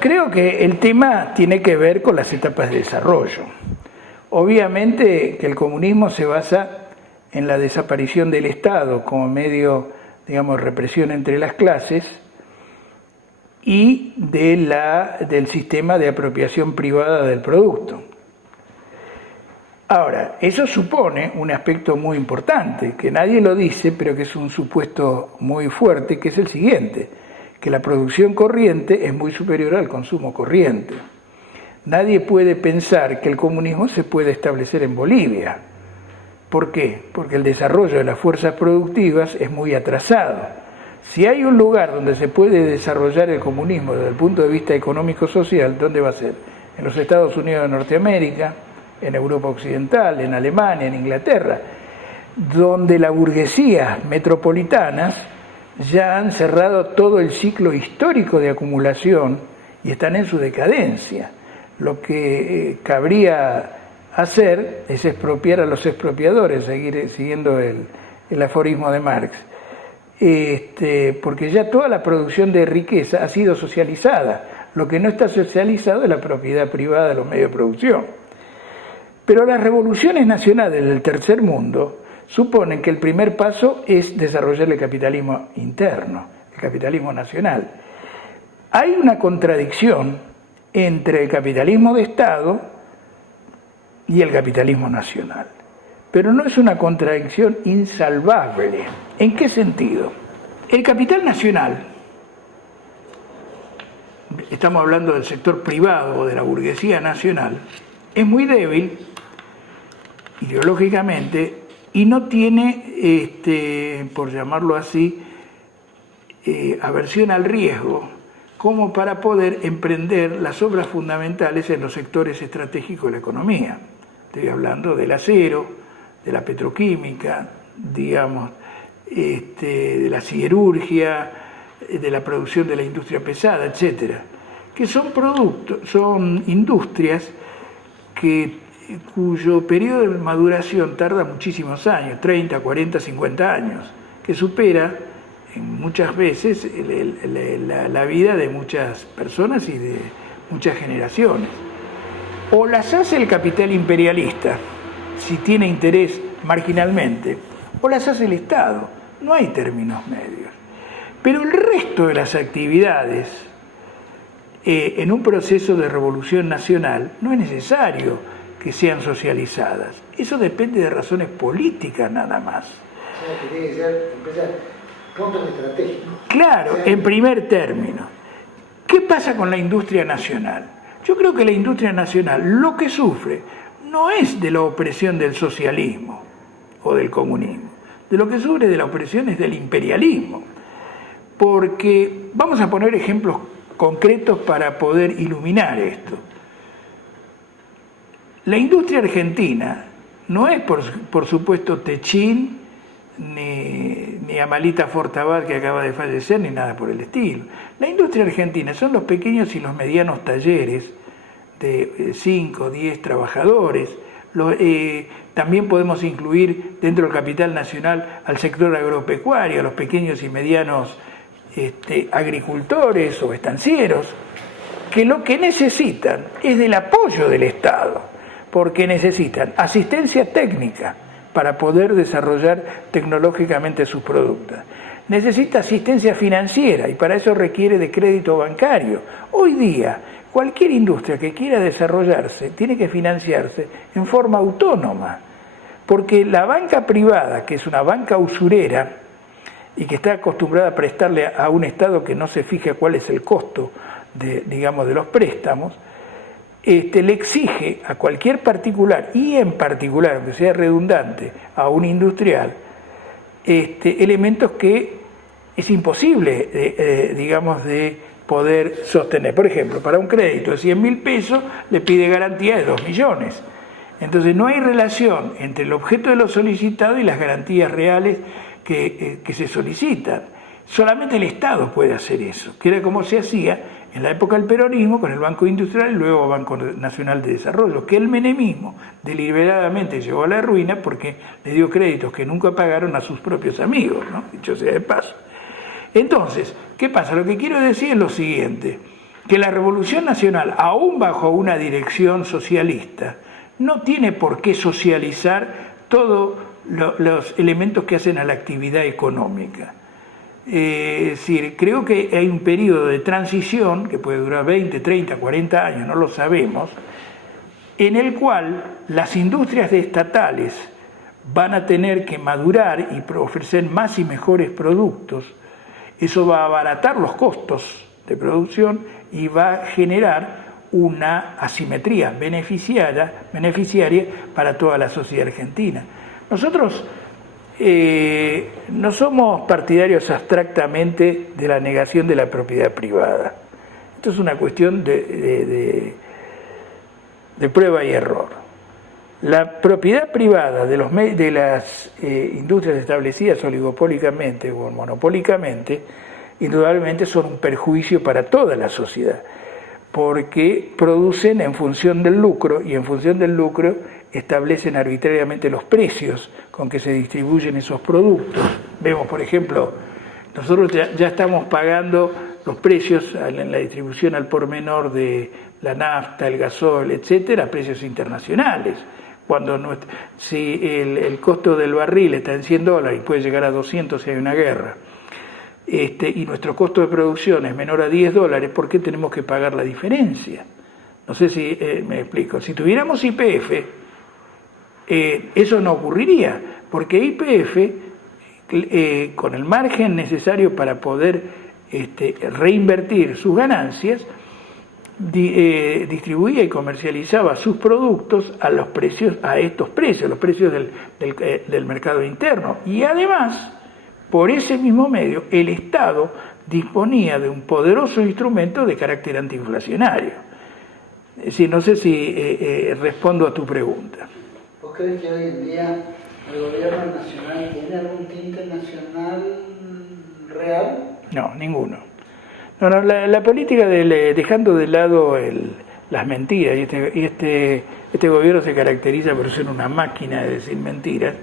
Creo que el tema tiene que ver con las etapas de desarrollo. Obviamente que el comunismo se basa en la desaparición del Estado como medio, digamos, de represión entre las clases y del sistema de apropiación privada del producto. Ahora, eso supone un aspecto muy importante, que nadie lo dice, pero que es un supuesto muy fuerte, que es el siguiente, que la producción corriente es muy superior al consumo corriente. Nadie puede pensar que el comunismo se puede establecer en Bolivia. ¿Por qué? Porque el desarrollo de las fuerzas productivas es muy atrasado. Si hay un lugar donde se puede desarrollar el comunismo desde el punto de vista económico-social, ¿dónde va a ser? En los Estados Unidos de Norteamérica, en Europa Occidental, en Alemania, en Inglaterra, donde las burguesías metropolitanas ya han cerrado todo el ciclo histórico de acumulación y están en su decadencia. Lo que cabría hacer es expropiar a los expropiadores, siguiendo el aforismo de Marx, porque ya toda la producción de riqueza ha sido socializada. Lo que no está socializado es la propiedad privada de los medios de producción. Pero las revoluciones nacionales del tercer mundo suponen que el primer paso es desarrollar el capitalismo interno, el capitalismo nacional. Hay una contradicción entre el capitalismo de Estado y el capitalismo nacional, pero no es una contradicción insalvable. ¿En qué sentido? El capital nacional, estamos hablando del sector privado o de la burguesía nacional, es muy débil ideológicamente y no tiene, por llamarlo así, aversión al riesgo como para poder emprender las obras fundamentales en los sectores estratégicos de la economía. Estoy hablando del acero, de la petroquímica, digamos, de la siderurgia, de la producción de la industria pesada, etcétera, que son industrias cuyo periodo de maduración tarda muchísimos años, 30, 40, 50 años, que supera muchas veces la vida de muchas personas y de muchas generaciones. O las hace el capital imperialista, si tiene interés marginalmente, o las hace el Estado. No hay términos medios. Pero el resto de las actividades en un proceso de revolución nacional no es necesario que sean socializadas. Eso depende de razones políticas nada más. O sea, que tiene que empezar puntos estratégicos. Claro, en primer término. ¿Qué pasa con la industria nacional? Yo creo que la industria nacional lo que sufre no es de la opresión del socialismo o del comunismo. De lo que sufre de la opresión es del imperialismo. Porque vamos a poner ejemplos concretos para poder iluminar esto. La industria argentina no es, por supuesto, Techín, ni Amalita Fortabat, que acaba de fallecer, ni nada por el estilo. La industria argentina son los pequeños y los medianos talleres de 5, 10 trabajadores. También podemos incluir dentro del capital nacional al sector agropecuario, a los pequeños y medianos agricultores o estancieros, que lo que necesitan es del apoyo del Estado, porque necesitan asistencia técnica para poder desarrollar tecnológicamente sus productos. Necesita asistencia financiera y para eso requiere de crédito bancario. Hoy día, cualquier industria que quiera desarrollarse tiene que financiarse en forma autónoma, porque la banca privada, que es una banca usurera y que está acostumbrada a prestarle a un Estado que no se fija cuál es el costo de los préstamos, le exige a cualquier particular, y en particular, aunque sea redundante, a un industrial, elementos que es imposible, de poder sostener. Por ejemplo, para un crédito de 100.000 pesos le pide garantía de 2 millones. Entonces no hay relación entre el objeto de lo solicitado y las garantías reales que se solicitan. Solamente el Estado puede hacer eso, que era como se hacía en la época del peronismo con el Banco Industrial y luego Banco Nacional de Desarrollo, que el menemismo deliberadamente llevó a la ruina porque le dio créditos que nunca pagaron a sus propios amigos, ¿no? Dicho sea de paso. Entonces, ¿qué pasa? Lo que quiero decir es lo siguiente, que la Revolución Nacional, aún bajo una dirección socialista, no tiene por qué socializar todos los elementos que hacen a la actividad económica. Es decir, creo que hay un periodo de transición, que puede durar 20, 30, 40 años, no lo sabemos, en el cual las industrias estatales van a tener que madurar y ofrecer más y mejores productos. Eso va a abaratar los costos de producción y va a generar una asimetría beneficiaria para toda la sociedad argentina. Nosotros no somos partidarios abstractamente de la negación de la propiedad privada. Esto es una cuestión de prueba y error. La propiedad privada de las industrias establecidas oligopólicamente o monopólicamente, indudablemente son un perjuicio para toda la sociedad, porque producen en función del lucro y en función del lucro establecen arbitrariamente los precios con que se distribuyen esos productos. Vemos, por ejemplo, nosotros ya estamos pagando los precios en la distribución al por menor de la nafta, el gasol, etcétera, a precios internacionales. Cuando si el costo del barril está en $100 y puede llegar a 200 si hay una guerra, y nuestro costo de producción es menor a $10, ¿por qué tenemos que pagar la diferencia? No sé si me explico. Si tuviéramos YPF, eso no ocurriría, porque YPF, con el margen necesario para poder reinvertir sus ganancias, distribuía y comercializaba sus productos a estos precios, los precios del mercado interno. Y además, por ese mismo medio, el Estado disponía de un poderoso instrumento de carácter antiinflacionario. Es decir, no sé si respondo a tu pregunta. ¿Vos crees que hoy en día el gobierno nacional tiene algún tinte nacional real? No, ninguno. No, la política dejando de lado las mentiras, y este gobierno se caracteriza por ser una máquina de decir mentiras,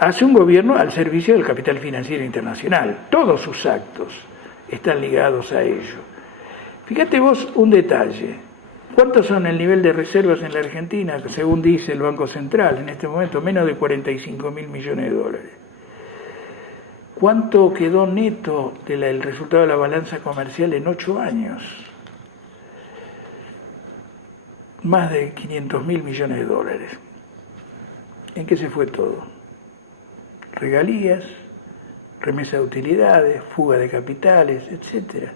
hace un gobierno al servicio del capital financiero internacional. Todos sus actos están ligados a ello. Fíjate vos un detalle. ¿Cuántos son el nivel de reservas en la Argentina? Según dice el Banco Central, en este momento menos de 45.000 millones de dólares. ¿Cuánto quedó neto del resultado de la balanza comercial en 8 años? Más de 500.000 millones de dólares. ¿En qué se fue todo? Regalías, remesa de utilidades, fuga de capitales, etc.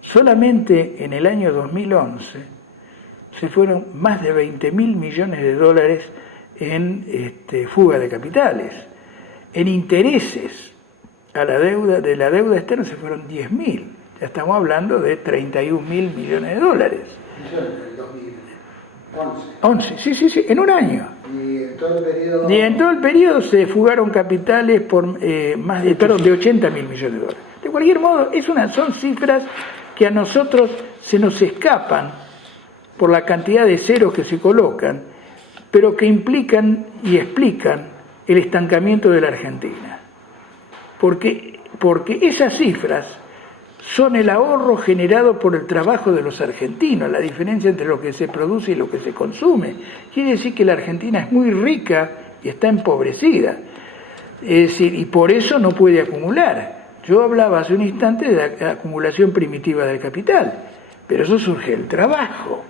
Solamente en el año 2011 se fueron más de 20.000 millones de dólares en fuga de capitales. En intereses a la deuda, de la deuda externa se fueron 10.000. Ya estamos hablando de 31.000 millones de dólares. Millones en 2011. 11, sí, en un año. Y en todo el periodo. Y en todo el periodo se fugaron capitales por de 80.000 millones de dólares. De cualquier modo, son cifras que a nosotros se nos escapan por la cantidad de ceros que se colocan, pero que implican y explican el estancamiento de la Argentina. Porque esas cifras son el ahorro generado por el trabajo de los argentinos, la diferencia entre lo que se produce y lo que se consume. Quiere decir que la Argentina es muy rica y está empobrecida. Es decir, y por eso no puede acumular. Yo hablaba hace un instante de la acumulación primitiva del capital, pero eso surge del trabajo.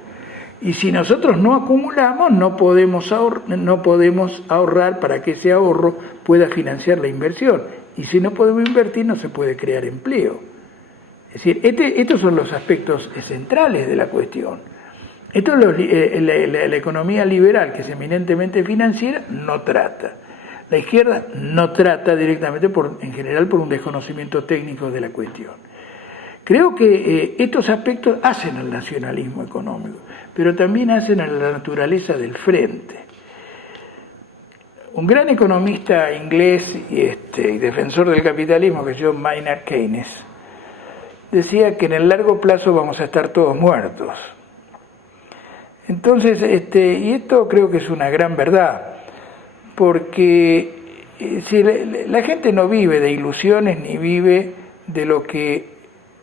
Y si nosotros no acumulamos, no podemos ahorrar para que ese ahorro pueda financiar la inversión. Y si no podemos invertir, no se puede crear empleo. Es decir, estos son los aspectos centrales de la cuestión. Esto la economía liberal, que es eminentemente financiera, no trata. La izquierda no trata directamente, en general, por un desconocimiento técnico de la cuestión. Creo que estos aspectos hacen al nacionalismo económico, pero también hacen a la naturaleza del frente. Un gran economista inglés y defensor del capitalismo, que es John Maynard Keynes, decía que en el largo plazo vamos a estar todos muertos. Entonces, y esto creo que es una gran verdad, porque si la gente no vive de ilusiones ni vive de lo que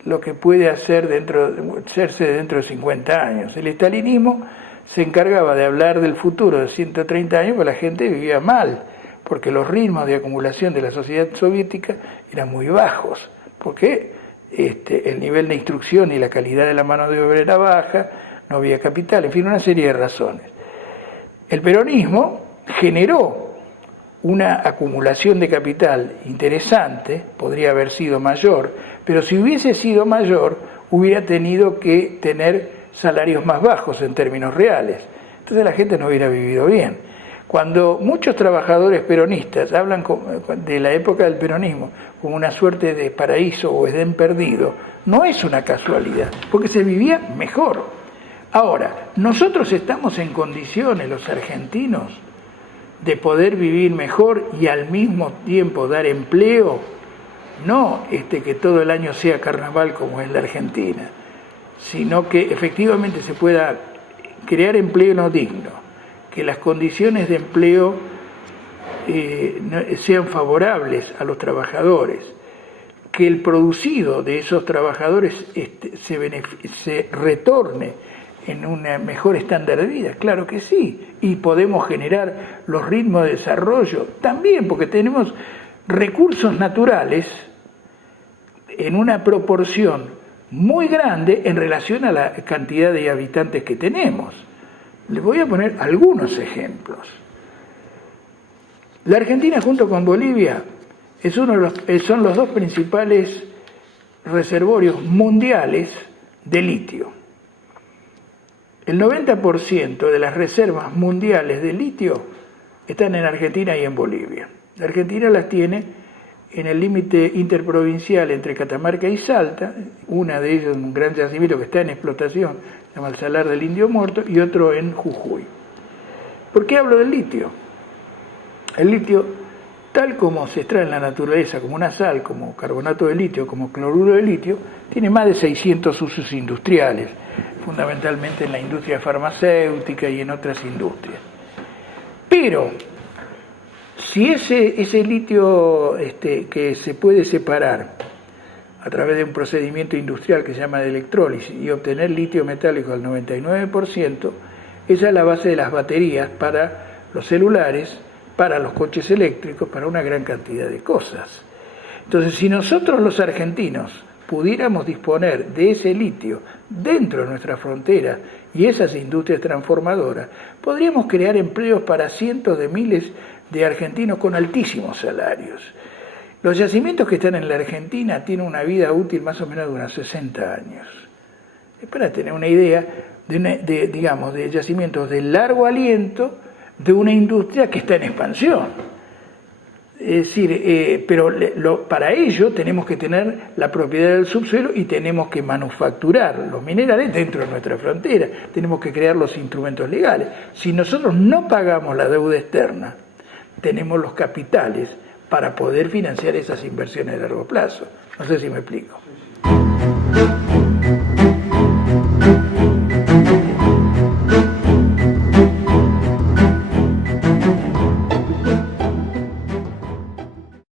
lo que puede hacerse dentro de 50 años. El estalinismo se encargaba de hablar del futuro de 130 años, porque la gente vivía mal, porque los ritmos de acumulación de la sociedad soviética eran muy bajos, porque el nivel de instrucción y la calidad de la mano de obra era baja, no había capital, en fin, una serie de razones. El peronismo generó una acumulación de capital interesante, podría haber sido mayor, pero si hubiese sido mayor, hubiera tenido que tener salarios más bajos en términos reales. Entonces la gente no hubiera vivido bien. Cuando muchos trabajadores peronistas hablan de la época del peronismo como una suerte de paraíso o edén perdido, no es una casualidad, porque se vivía mejor. Ahora, nosotros estamos en condiciones, los argentinos, de poder vivir mejor y al mismo tiempo dar empleo, no que todo el año sea carnaval como es la Argentina, sino que efectivamente se pueda crear empleo no digno, que las condiciones de empleo sean favorables a los trabajadores, que el producido de esos trabajadores se retorne en un mejor estándar de vida, claro que sí, y podemos generar los ritmos de desarrollo también, porque tenemos recursos naturales en una proporción muy grande en relación a la cantidad de habitantes que tenemos. Les voy a poner algunos ejemplos. La Argentina junto con Bolivia son los dos principales reservorios mundiales de litio. El 90% de las reservas mundiales de litio están en Argentina y en Bolivia. La Argentina las tiene en el límite interprovincial entre Catamarca y Salta, una de ellas un gran yacimiento que está en explotación, se llama el Salar del Indio Muerto, y otro en Jujuy. ¿Por qué hablo del litio? El litio, tal como se extrae en la naturaleza, como una sal, como carbonato de litio, como cloruro de litio, tiene más de 600 usos industriales, fundamentalmente en la industria farmacéutica y en otras industrias. Pero, si ese litio que se puede separar a través de un procedimiento industrial que se llama de electrólisis y obtener litio metálico al 99%, esa es la base de las baterías para los celulares, para los coches eléctricos, para una gran cantidad de cosas. Entonces, si nosotros los argentinos pudiéramos disponer de ese litio dentro de nuestra frontera y esas industrias transformadoras, podríamos crear empleos para cientos de miles de argentinos con altísimos salarios. Los yacimientos que están en la Argentina tienen una vida útil más o menos de unos 60 años. Es para tener una idea de yacimientos de largo aliento de una industria que está en expansión. Es decir, para ello tenemos que tener la propiedad del subsuelo y tenemos que manufacturar los minerales dentro de nuestra frontera. Tenemos que crear los instrumentos legales. Si nosotros no pagamos la deuda externa, tenemos los capitales para poder financiar esas inversiones de largo plazo. No sé si me explico.